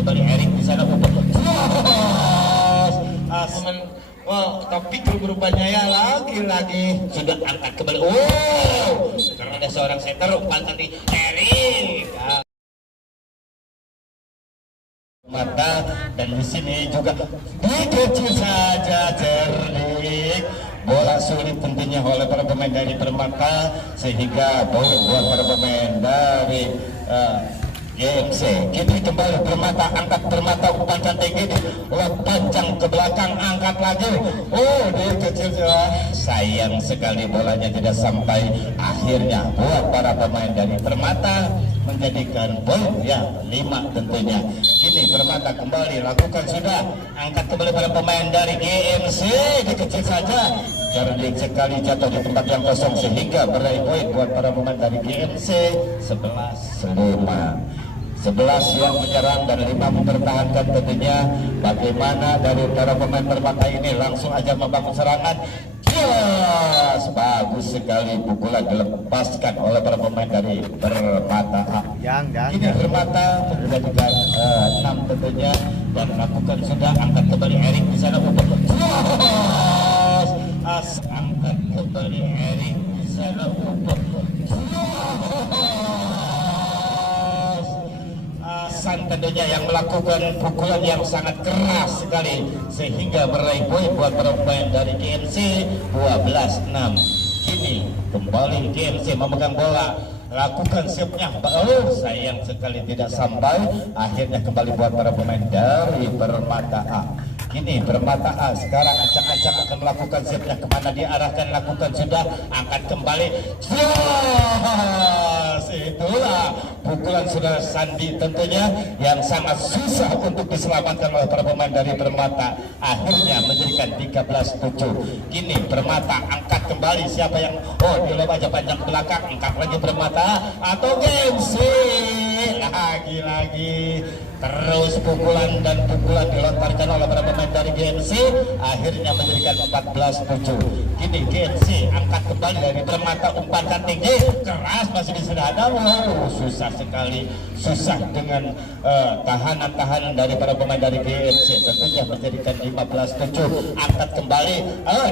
kembali Erik di sana untuk Asman. Wah, tapi berubahnya ya lagi sudah angkat kembali. Oh, karena ada seorang setter umpan tadi Erik. Mata dan di sini juga dikecil saja cerdik. Bola sulit tentunya oleh para pemain dari Permata sehingga poin buat para pemain dari GMC. Kini kembali Permata, angkat Permata umpan tinggi, panjang ke belakang, angkat lagi. Oh, dia kecil. Sayang sekali bolanya tidak sampai. Akhirnya buat para pemain dari Permata menjadikan poin ya 5 tentunya. Kini Permata kembali lakukan sudah, angkat kembali para pemain dari GMC, dikecil saja. Cerdik sekali jatuh di tempat yang kosong sehingga meraih poin buat para pemain dari GMC 11-5. 11 yang menyerang dan 5 mempertahankan tentunya. Bagaimana dari para pemain Permata ini langsung aja membangun serangan. Yes, bagus sekali pukulan dilepaskan oleh para pemain dari Permata. Ini Permata menjadikan 6 tentunya dan lakukan sudah, angkat kembali Erik di sana untuk angkat kembali Erik di sana untuk tentunya yang melakukan pukulan yang sangat keras sekali sehingga meraih poin buat para pemain dari GMC 12-6. Kini kembali GMC memegang bola, lakukan siapnya. Oh, sayang sekali tidak sampai. Akhirnya kembali buat para pemain dari Permata A. Kini Permata A sekarang acak-acak akan melakukan siapnya, kemana diarahkan, lakukan sudah, angkat kembali. Itulah pukulan sudah Sandi tentunya yang sangat susah untuk diselamatkan oleh para pemain dari Permata. Akhirnya menjadikan 13-7. Kini Permata angkat kembali, siapa yang dilempar aja panjang belakang, angkat lagi Permata atau GMC lagi-lagi terus pukulan dan pukulan dilontarkan oleh para pemain dari GMC, akhirnya menjadikan 14-7. Kini GMC angkat kembali dari Permata, umpan tinggi keras, masih bisa ada. Susah sekali, susah dengan tahanan-tahanan dari para pemain dari GMC, tentunya menjadikan 15-7. Angkat kembali,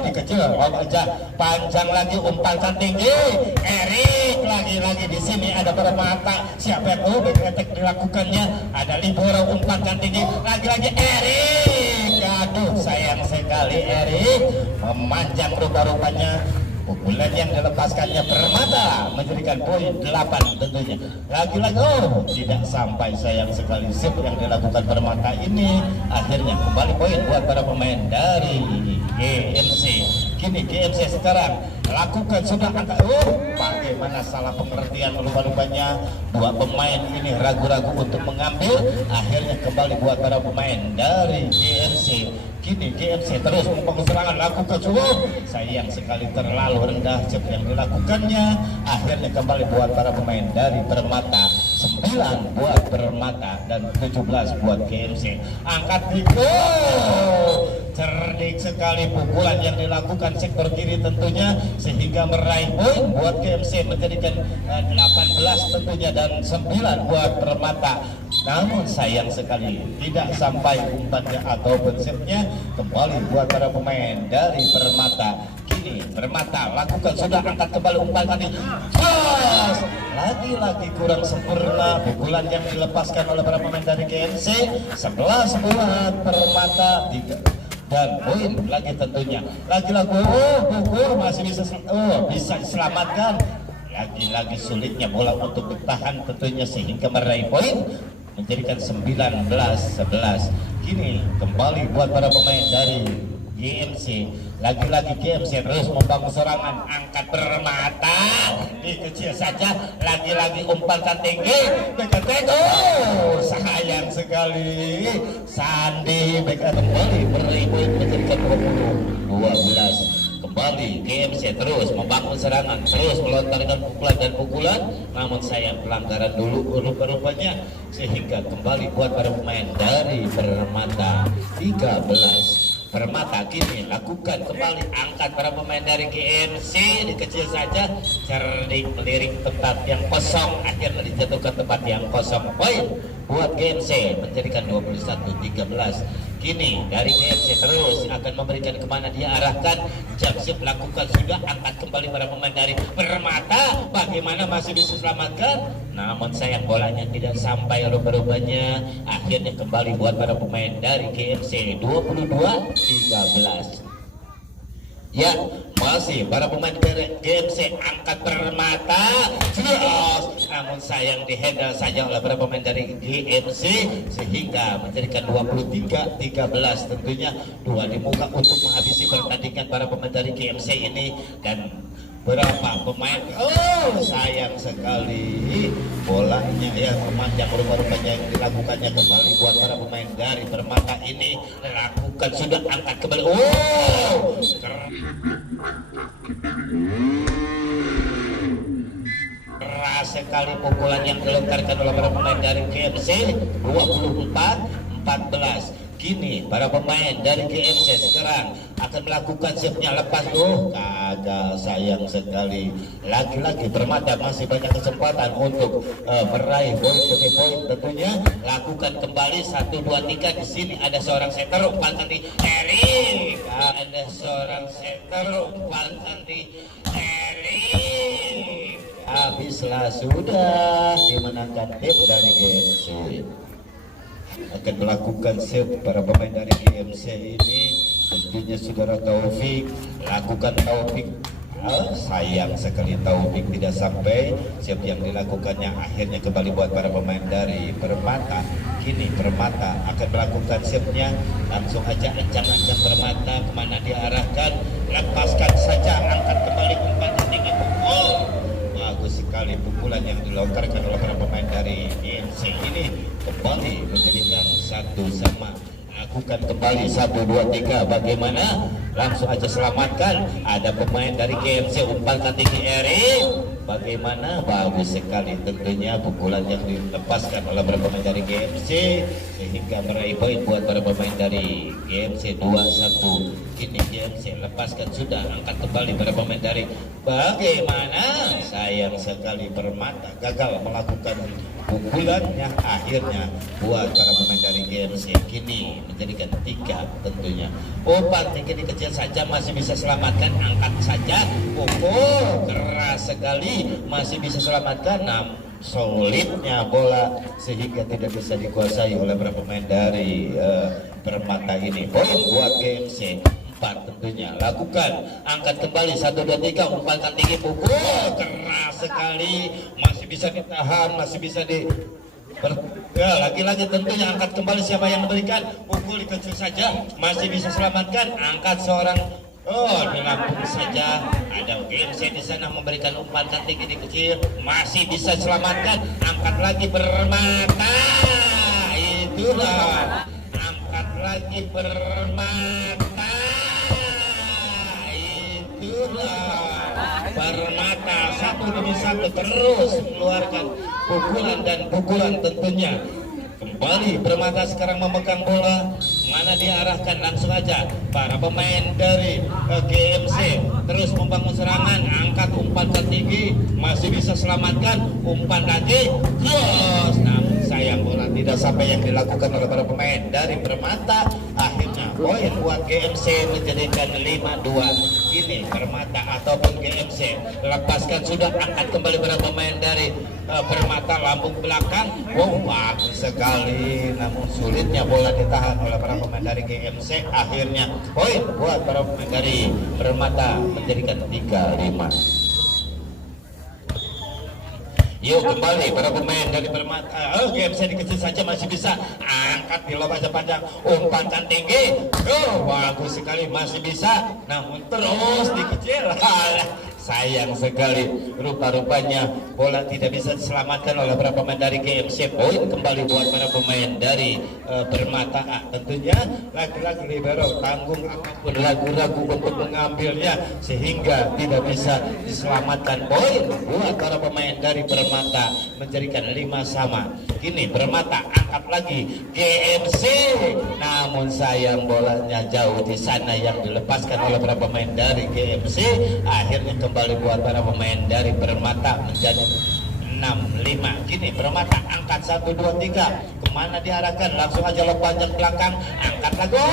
dikecil aja, panjang lagi, umpan tinggi Erik, lagi-lagi di sini ada Permata. Siapa yang beketek dilakukannya? Ada Libora, umpan tinggi, lagi-lagi Erik. Aduh, sayang sekali Erik memanjang rupa-rupanya. Pukulan yang dilepaskannya Permata menjadikan poin 8 tentunya. Lagi-lagi tidak sampai, sayang sekali sip yang dilakukan Permata ini. Akhirnya kembali poin buat para pemain dari GMC. Kini GMC sekarang lakukan sudah angkat. Bagaimana salah pengertian rupa-rupanya dua pemain ini ragu-ragu untuk mengambil. Akhirnya kembali buat para pemain dari GMC. Kini GMC terus membangun serangan, lakukan cukup, sayang sekali terlalu rendah cep yang dilakukannya. Akhirnya kembali buat para pemain dari Permata, 9 buat Permata dan 17 buat GMC. Angkat Diko, cerdik sekali pukulan yang dilakukan sektor kiri tentunya sehingga meraih poin buat GMC, menjadikan 18 tentunya dan 9 buat Permata. Namun sayang sekali tidak sampai umpannya atau setnya. Kembali buat para pemain dari Permata. Kini Permata lakukan sudah, angkat kembali umpan tadi. Lagi-lagi kurang sempurna pukulan yang dilepaskan oleh para pemain dari GMC. 11 buat Permata, 3 dan poin lagi tentunya. Lagi-lagi pukul masih bisa diselamatkan. Lagi-lagi sulitnya bola untuk ditahan tentunya sehingga meraih poin, menjadikan 19-11. Kini kembali buat para pemain dari GMC. Lagi-lagi GMC terus membangun serangan, angkat Permata, dikecil saja, lagi-lagi umpan tinggi, sayang sekali Sandi kembali meraih poin, menjadikan 20-12. Kembali GMC terus membangun serangan, terus melontarkan pukulan dan pukulan, namun sayang pelanggaran dulu rupa-rupanya sehingga kembali buat para pemain dari Permata. 13 Permata kini lakukan kembali, angkat para pemain dari GMC, dikecil saja, cerdik melirik tempat yang kosong, akhirnya dijatuhkan tempat yang kosong. Poin buat GMC menjadikan 21-13. Kini dari GMC terus akan memberikan kemana dia arahkan. Jamsip lakukan sudah, angkat kembali para pemain dari Permata. Bagaimana masih bisa selamatkan? Namun sayang bolanya tidak sampai rupa-rupanya. Akhirnya kembali buat para pemain dari GMC 22-13. Ya, masih para pemain GMC angkat Permata terus, namun sayang dihandle saja oleh para pemain dari GMC sehingga menjadikan 23-13. Tentunya dua di muka untuk menghabisi pertandingan para pemain dari GMC ini. Dan berapa pemain, sayang sekali bolanya ya memanjang rupa-rupanya yang dilakukannya kembali buat para pemain dari Permata ini. Lakukan sudah, angkat kembali, keras sekali pukulan yang dilontarkan oleh para pemain dari GMC. 24-14. Kini para pemain dari GMC sekarang akan melakukan shiftnya lepas. Kagak, sayang sekali. Lagi-lagi Permata masih banyak kesempatan untuk meraih poin demi poin. Tentunya lakukan kembali 1, 2, 3. Di sini ada seorang setter umpan di Erik. Ada seorang setter umpan di Erik. Habislah sudah dimenangkan tim dari GMC. Akan melakukan save para pemain dari GMC ini. Tentunya saudara Taufik, lakukan Taufik. Sayang sekali Taufik tidak sampai. Save yang dilakukannya akhirnya kembali buat para pemain dari Permata. Kini Permata akan melakukan save-nya. Langsung aja ancang-ancang Permata kemana diarahkan. Lepaskan saja, angkat kembali umpan tinggi. Bagus sekali pukulan yang dilontarkan oleh para pemain dari GMC ini. Kembali menjadikan 1-1. Lakukan kembali 1, 2, 3. Bagaimana? Langsung aja selamatkan. Ada pemain dari GMC umpan tinggi Erik. Bagaimana? Bagus sekali tentunya pukulan yang dilepaskan oleh para pemain dari GMC sehingga meraih poin buat para pemain dari GMC 2-1. Kini GMC lepaskan sudah, angkat kembali para pemain dari bagaimana? Sayang sekali Permata gagal melakukan pukulannya, akhirnya buat para pemain dari GMC kini menjadikan 3 tentunya. Umpan tinggi kecil saja masih bisa selamatkan, angkat saja, pukul keras sekali masih bisa selamatkan. Namun solidnya bola sehingga tidak bisa dikuasai oleh para pemain dari Permata ini. Poin buat GMC 4 tentunya. Lakukan, angkat kembali 1, 2, 3. Umpan tinggi, pukul keras sekali masih bisa ditahan, masih bisa di lagi-lagi tentunya angkat kembali. Siapa yang memberikan? Pukul kecil saja masih bisa selamatkan, angkat seorang. Dilampung saja. Ada GMC di sana memberikan umpan tinggi kecil masih bisa selamatkan, angkat lagi Permata. Itulah, angkat lagi Permata. Itulah Permata 1 demi 1 terus mengeluarkan pukulan dan pukulan tentunya. Kembali Permata sekarang memegang bola, mana diarahkan langsung aja para pemain dari GMC terus membangun serangan, angkat umpan tinggi masih bisa selamatkan, umpan lagi cross. Namun sayang bola tidak sampai yang dilakukan oleh para pemain dari Permata. Akhirnya poin buat GMC menjadikan 5-2. Ini Permata ataupun GMC lepaskan sudah, angkat kembali para pemain dari Permata, lambung belakang. Bagus sekali, namun sulitnya bola ditahan oleh para pemain dari GMC. Akhirnya poin buat para pemain dari Permata menjadikan 3-5. Yuk kembali para pemain dari Permata. GMC dikecil saja masih bisa angkat di loba panjang, umpan tinggi. Bagus sekali masih bisa, namun terus dikecil. Sayang sekali, rupa-rupanya bola tidak bisa diselamatkan oleh para pemain dari GMC. Poin kembali buat para pemain dari Permata. Tentunya lagi-lagi libero tanggung apapun ragu-ragu untuk mengambilnya sehingga tidak bisa diselamatkan. Poin buat para pemain dari Permata menjadikan 5-5. Kini Permata angkat lagi GMC, namun sayang bolanya jauh di sana yang dilepaskan oleh para pemain dari GMC. Akhirnya kembali buat para pemain dari Permata menjadi 6-5. Kini Permata angkat 1, 2, 3. kemana diarahkan, langsung aja lompatan belakang, angkat lagi,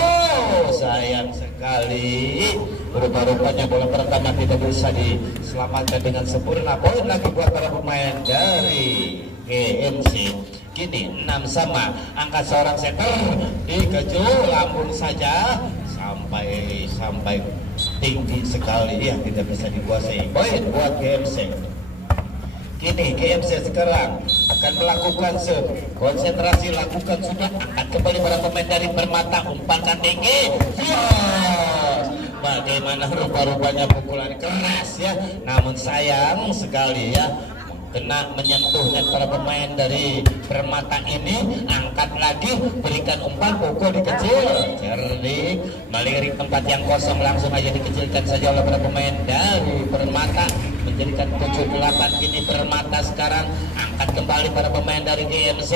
sayang sekali, rupa-rupanya bola pertama tidak bisa diselamatkan dengan sempurna. Poin lagi buat para pemain dari GMC. Kini 6 sama, angkat seorang setter, dikeju lambung saja sampai tinggi sekali, ya tidak bisa dikuasai. Poin buat GMC. Kini GMC sekarang akan melakukan konsentrasi, lakukan sudah, angkat kembali para pemain dari Permata, umpankan tinggi, yes! Bagaimana rupa-rupanya pukulan keras ya, namun sayang sekali ya, kena menyentuhnya para pemain dari Permata ini. Angkat lagi, berikan umpan, pukul dikecil, cerdik, melirik tempat yang kosong, langsung aja dikecilkan saja oleh para pemain dari Permata, menjadikan 7-8. Kini Permata sekarang angkat kembali para pemain dari GMC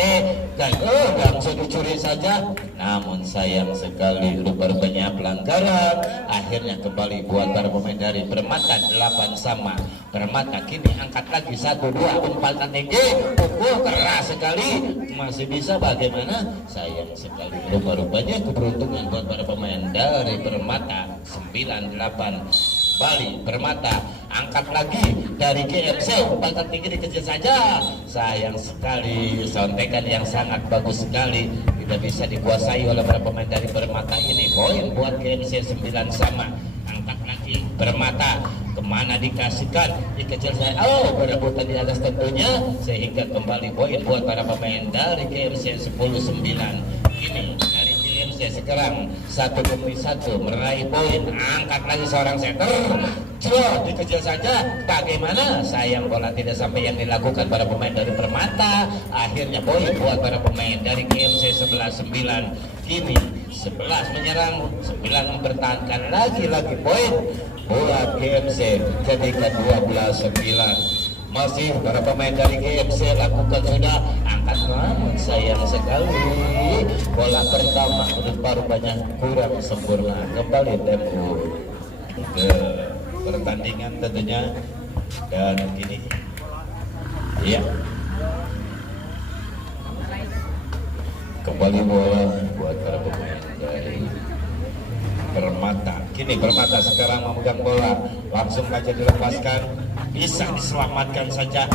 dan langsung dicuri saja, namun sayang sekali rupa-rupanya pelanggaran. Akhirnya kembali buat para pemain dari Permata, 8 sama. Permata kini angkat lagi, 1-2, umpan tinggi, pukul keras sekali, masih bisa, bagaimana, sayang sekali rupa-rupanya keberuntungan buat para pemain dari Permata. 9-8 Bali. Permata angkat lagi dari GMC, umpan tinggi dikejar saja, sayang sekali, sontekan yang sangat bagus sekali, tidak bisa dikuasai oleh para pemain dari Permata ini. Poin buat GMC, 9 sama. Angkat lagi Permata, kemana dikasihkan, dikejar saya, berebutan di atas tentunya, sehingga kembali poin buat para pemain dari GMC. 10-9. Ini dari GMC sekarang 1-1 meraih poin. Angkat lagi seorang setter, dikejar saja, bagaimana, sayang bola tidak sampai yang dilakukan para pemain dari Permata. Akhirnya poin buat para pemain dari GMC. 11-9. Kini 11 menyerang, 9 mempertahankan, lagi-lagi poin buat GMC, jadikan 12-9. Masih para pemain dari GMC lakukan sudah, angkat, namun sayang sekali bola pertama rupa-rupanya kurang sempurna. Kembali tempo ke pertandingan tentunya, dan kini ya kembali bola buat para pemain dari Permata. Kini Permata sekarang memegang bola, langsung aja dilepaskan, bisa diselamatkan saja.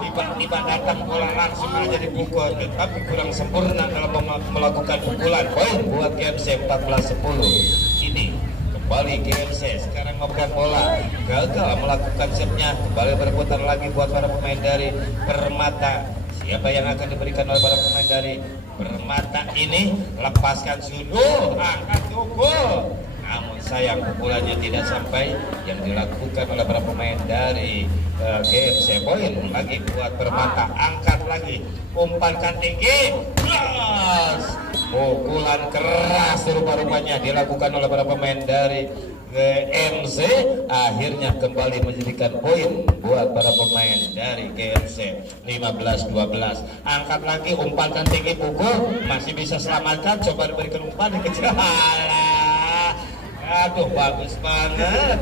Tiba-tiba datang bola, langsung aja dipukul, tetapi kurang sempurna dalam melakukan pukulan. Poin buat GMC. 14-10. Ini kembali GMC sekarang memegang bola, gagal melakukan setnya, kembali berputar lagi buat para pemain dari Permata. Siapa yang akan diberikan oleh para pemain dari Permata ini? Lepaskan sudut, angkat pukul, namun sayang pukulannya tidak sampai yang dilakukan oleh para pemain dari GMC. Poin lagi buat Permata, angkat lagi, umpankan tinggi, yes! Pukulan keras rupa-rupanya dilakukan oleh para pemain dari GMC, akhirnya kembali menjadikan poin buat para pemain dari GMC. 15-12. Angkat lagi, umpankan tinggi, pukul, masih bisa selamatkan, coba diberikan umpan, dikejar, aduh bagus banget,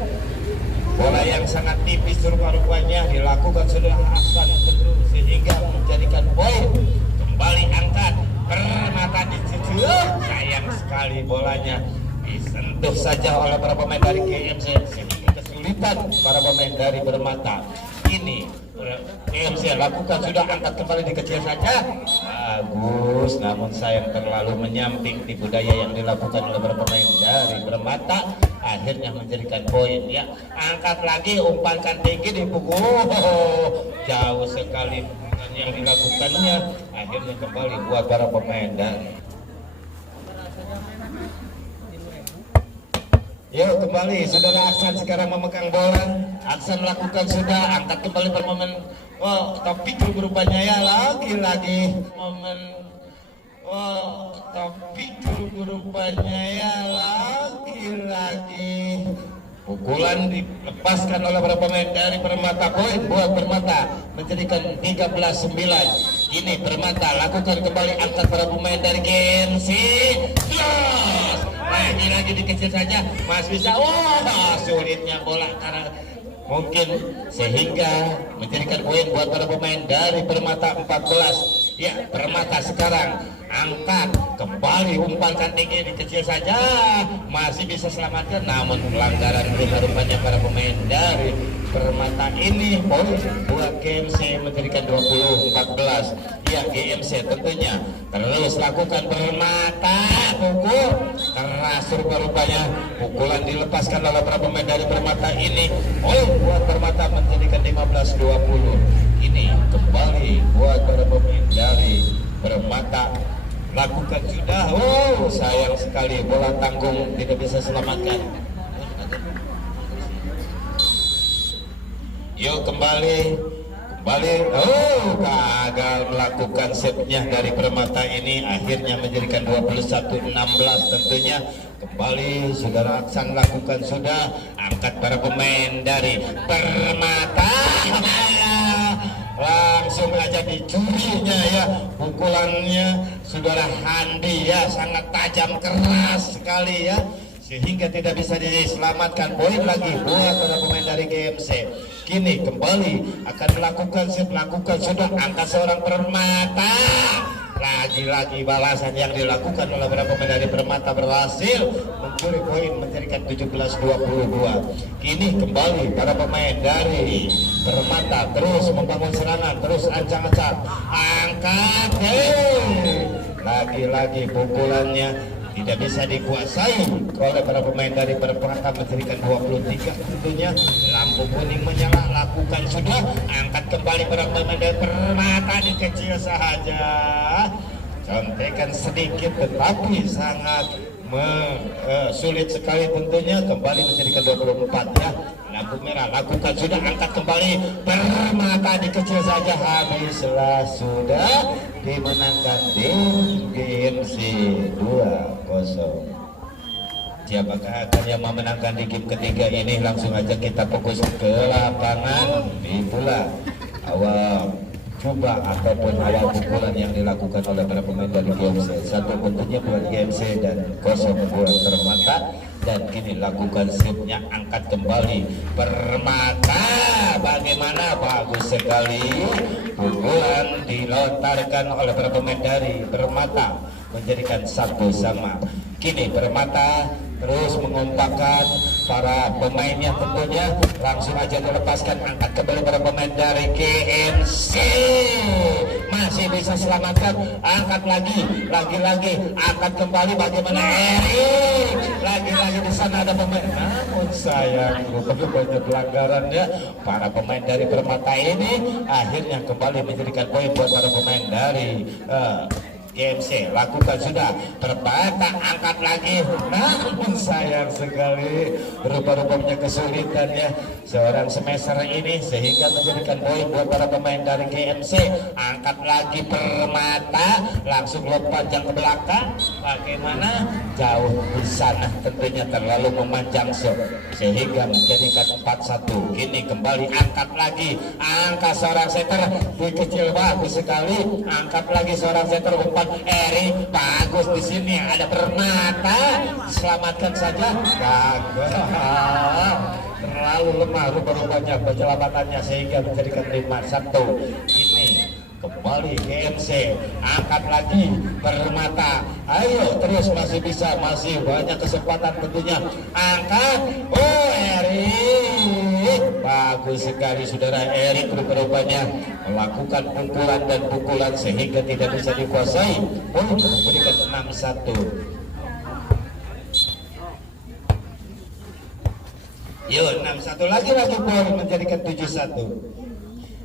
bola yang sangat tipis rupa-rupanya dilakukan sudah Hasan Pedro, sehingga menjadikan poin. Kembali angkat, Permata dicuci, sayang sekali bolanya disentuh saja oleh para pemain dari GMC, sehingga kesulitan para pemain dari Permata. Ini GMC lakukan sudah, angkat kembali dikecil saja, bagus, namun sayang terlalu menyamping tipu daya yang dilakukan oleh para pemain dari Permata, akhirnya menjadikan poin. Ya, angkat lagi, umpankan tinggi, dipukul, jauh sekali yang dilakukannya, akhirnya kembali buat para pemain dari. Yuk kembali, saudara Aksan sekarang memegang bola. Aksan melakukan sudah, angkat kembali bermomen. Topik rupanya ya, lagi-lagi momen. Topik rupanya ya, lagi-lagi pukulan dilepaskan oleh para pemain dari Permata. Poin buat Permata, menjadikan 13-9. Ini Permata lakukan kembali, angkat para pemain dari GMC. Yes! Lagi dikecil saja, masih bisa. Sulitnya bola karena mungkin, sehingga menjadikan poin buat para pemain dari Permata. 14 Ya, Permata sekarang angkat kembali umpan tinggi dikecil saja, masih bisa selamatkan, namun pelanggaran rupanya para pemain dari Permata ini. Poin buat GMC menjadikan 20-14. Ya, GMC tentunya terus lakukan Permata, pukul keras rupanya, pukulan dilepaskan oleh para pemain dari Permata ini. Poin buat Permata menjadikan 15-20. Ini kembali buat para pemain dari Permata, lakukan sudah. Oh, sayang sekali bola tanggung tidak bisa selamatkan. Yuk kembali. Oh, gagal melakukan setnya dari Permata ini, akhirnya menjadikan 21-16. Tentunya kembali saudara Aksan lakukan sudah, angkat para pemain dari Permata. Langsung aja dicurinya ya, pukulannya saudara Handi ya, sangat tajam, keras sekali ya, sehingga tidak bisa diselamatkan. Poin lagi buat para pemain dari GMC. Kini kembali akan melakukan sudah, angkat seorang Permata. Lagi-lagi balasan yang dilakukan oleh para pemain dari Permata berhasil mencuri poin menjadikan 17-22. Kini kembali para pemain dari Permata terus membangun serangan, terus ancang-ancang, angkat, lagi-lagi pukulannya tidak bisa dikuasai oleh para pemain dari Permata menjadikan 23. Tentunya lampu kuning menyala, lakukan sudah, angkat kembali para pemain dari Permata, dikecil saja, contekan sedikit tetapi sangat sulit sekali. Tentunya kembali menjadikan 24 ya, lampu merah, lakukan sudah, angkat kembali Permata, dikecil saja, habislah sudah, dimenangkan tim GMC 2-0. Siapakah akan yang memenangkan di game ketiga ini? Langsung aja kita fokus ke lapangan di bola awal coba ataupun awal pukulan yang dilakukan oleh para pemain dari GMC. Satu tentunya buat GMC dan 0 buat Permata. Dan kini lakukan setnya, angkat kembali Permata, bagaimana, bagus sekali, pukulan dilontarkan oleh para pemain dari Permata menjadikan 1-1. Kini Permata terus mengompakkan para pemainnya, tentunya langsung aja dilepaskan, angkat kembali para pemain dari GMC, masih bisa selamatkan, angkat lagi, angkat kembali, bagaimana Eri, lagi-lagi di sana ada pemain, namun sayang rupanya banyak pelanggaran ya para pemain dari Permata ini, akhirnya kembali menjadikan poin buat para pemain dari GMC. Lakukan sudah, Permata angkat lagi, namun sayang sekali rupa-rupanya kesulitan ya seorang semester ini, sehingga menjadikan poin buat para pemain dari GMC. Angkat lagi Permata, langsung lompat ke belakang, bagaimana, jauh di sana, tentunya terlalu memanjang sehingga menjadikan 4-1. Kini kembali angkat lagi, angkat seorang setter, dikecil, bagus sekali, angkat lagi seorang setter, umpan Eri, bagus, di sini ada Permata, selamatkan saja, gagal, terlalu lemah rupa-rupanya penyelamatan sehingga menjadikan 5-1. Ini kembali GMC, angkat lagi Permata, ayo terus, masih bisa, masih banyak kesempatan tentunya, angkat, oh Eri, bagus sekali saudara Erik, rupanya melakukan pukulan dan pukulan sehingga tidak bisa dikuasai, poin memberikan 6-1. Yuk 6-1 lagi poin menjadikan 7-1.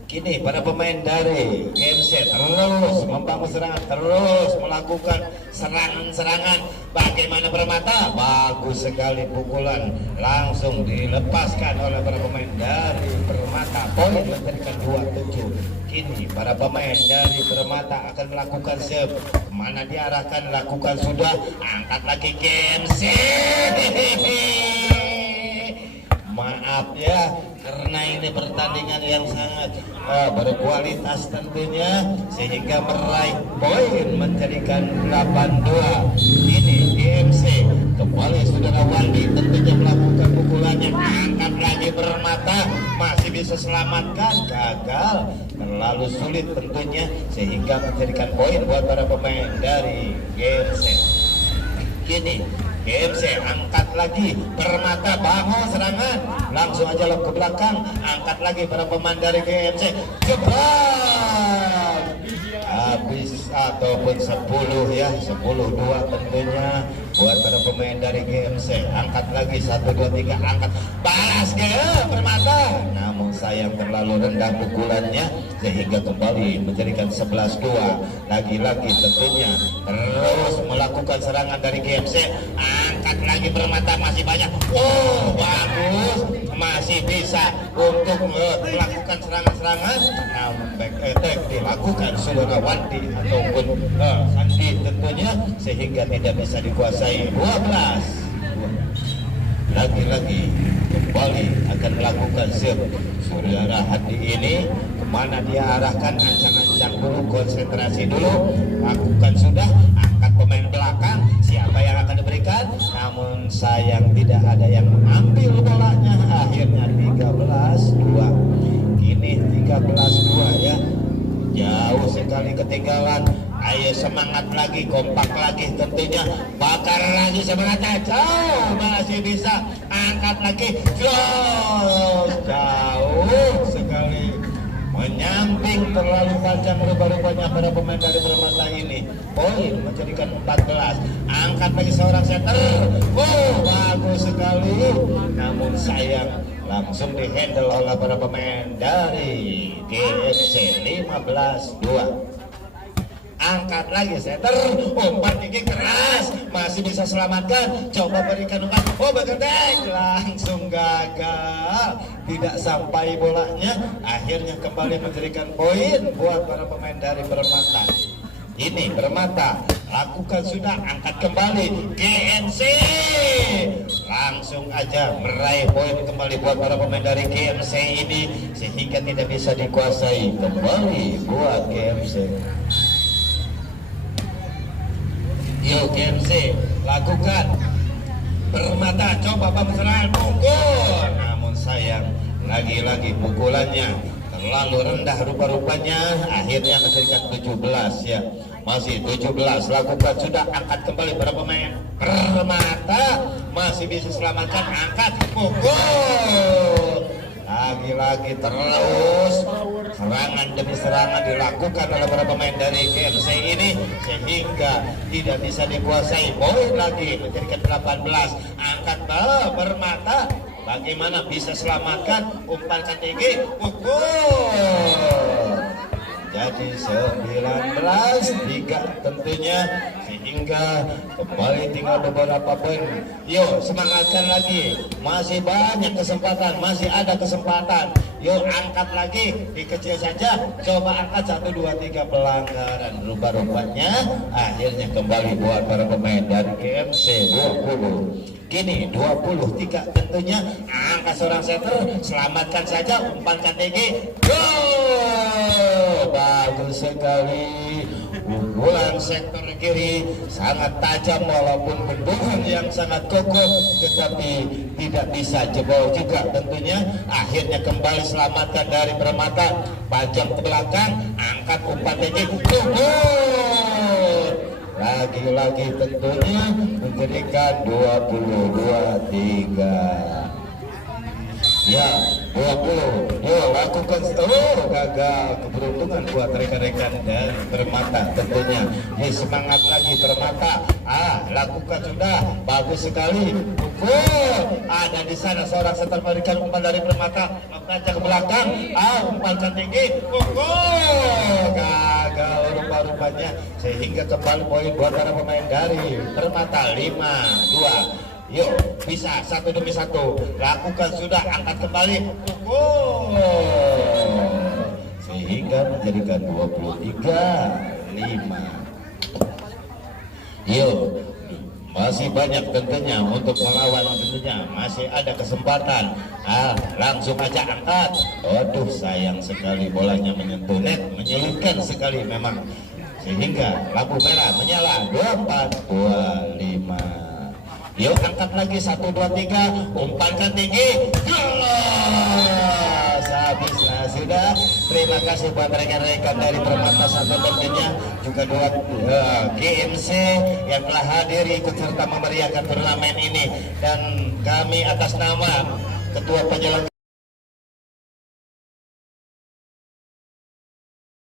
Kini para pemain dari GMC terus membangun serangan, terus melakukan serangan-serangan, bagaimana Permata, bagus sekali, pukulan langsung dilepaskan oleh para pemain dari Permata, poin menjadikan 2-7. Kini para pemain dari Permata akan melakukan serve, kemana diarahkan, lakukan sudah, angkat lagi GMC. Maaf ya, karena ini pertandingan yang sangat berkualitas tentunya, sehingga meraih poin menjadikan 8-2. Ini GMC kembali saudara Wandi tentunya melakukan pukulannya, angkat lagi Permata masih bisa selamatkan, gagal, terlalu sulit tentunya sehingga menjadikan poin buat para pemain dari GMC. Kini GMC angkat lagi, Permata bangun serangan, langsung aja lob ke belakang, angkat lagi para pemain dari GMC, jebak habis ataupun 10 ya, 10-2 tentunya buat para pemain dari GMC. Angkat lagi 1, 2, 3, angkat, balas ke Permata, namun sayang terlalu rendah pukulannya sehingga kembali menjadikan 11-2. Lagi-lagi tentunya terus melakukan serangan dari GMC. Angkat lagi Permata, masih banyak, oh bagus, masih bisa untuk melakukan serangan-serangan, namun back attack dilakukan Sulerawati ataupun Sandi tentunya sehingga tidak bisa dikuasai. 12 lagi-lagi kembali akan melakukan serve. Saudara Hadi ini kemana dia arahkan, ancang-ancang dulu, konsentrasi dulu, lakukan sudah, angkat pemain belakang, siapa yang akan diberikan, namun sayang tidak ada yang mengambil bolanya. Akhirnya 13-2. Kini 13-2 ya, jauh sekali ketinggalan. Ayo semangat lagi, kompak lagi tentunya, bakar lagi semangatnya, jauh masih bisa, angkat lagi, jauh sekali, menyamping terlalu panjang rupa-rupanya para pemain dari Permata ini. Poin menjadikan 14, angkat lagi seorang setter, bagus sekali, namun sayang langsung dihandle oleh para pemain dari GMC. 15-2. Angkat lagi setter, umpan tinggi keras, masih bisa selamatkan, coba berikan umpan, bergedek, langsung gagal, tidak sampai bolanya. Akhirnya kembali menjadikan poin buat para pemain dari Permata. Ini Permata lakukan sudah, angkat kembali, GMC langsung aja meraih poin kembali buat para pemain dari GMC ini sehingga tidak bisa dikuasai. Kembali buat GMC. Yuk GMC lakukan, Permata coba serangan, pukul, namun sayang lagi-lagi pukulannya terlalu rendah rupa-rupanya. Akhirnya menjadikan 17 ya, masih 17. Lakukan sudah, angkat kembali para pemain Permata, masih bisa selamatkan, angkat, pukul, lagi-lagi terus serangan demi serangan dilakukan oleh para pemain dari GMC ini sehingga tidak bisa dikuasai. Poin lagi menjadikan 18. Angkat Permata, bagaimana bisa selamatkan, umpankan tinggi, pukul, jadi 19-3 tentunya sehingga kembali tinggal beberapa poin. Yuk semangatkan lagi, masih banyak kesempatan, masih ada kesempatan. Yuk angkat lagi, dikecil saja, coba angkat 1, 2, 3, pelanggaran rupa-rupanya. Akhirnya kembali buat para pemain dari GMC 20. Kini 23 tentunya, angkat seorang setter, selamatkan saja, umpankan tinggi, gol, bagus sekali. Pukulan sektor kiri sangat tajam walaupun bendungan yang sangat kokoh tetapi tidak bisa jebol juga tentunya. Akhirnya kembali selamatkan dari Permata, panjang ke belakang, angkat umpan tinggi, gol, lagi-lagi tentunya menjadikan 22-3 ya, 20. Yuk lakukan, gagal, keberuntungan buat rekan-rekan dari Permata tentunya. Semangat lagi Permata, lakukan sudah, bagus sekali, pukul, ada di sana seorang setter memberikan umpan dari Permata, mengajak ke belakang, umpankan tinggi, pukul, gagal rupa-rupanya sehingga kembali poin buat para pemain dari Permata. 5-2. Yuk bisa, 1 demi 1, lakukan sudah, angkat kembali, pukul, sehingga menjadikan 23-5. Yuk masih banyak tentunya untuk melawan tentunya, masih ada kesempatan. Langsung aja angkat, waduh sayang sekali bolanya menyentuh net, menyulitkan sekali memang sehingga lampu merah menyala. 24-25. Yuk angkat lagi 1 2 3, umpankan tinggi. Jelas habis. Nah, sudah. Terima kasih buat rekan-rekan dari Permata Satu tentunya juga dua GMC yang telah hadir ikut serta memeriahkan turnamen ini, dan kami atas nama Ketua Penyelenggara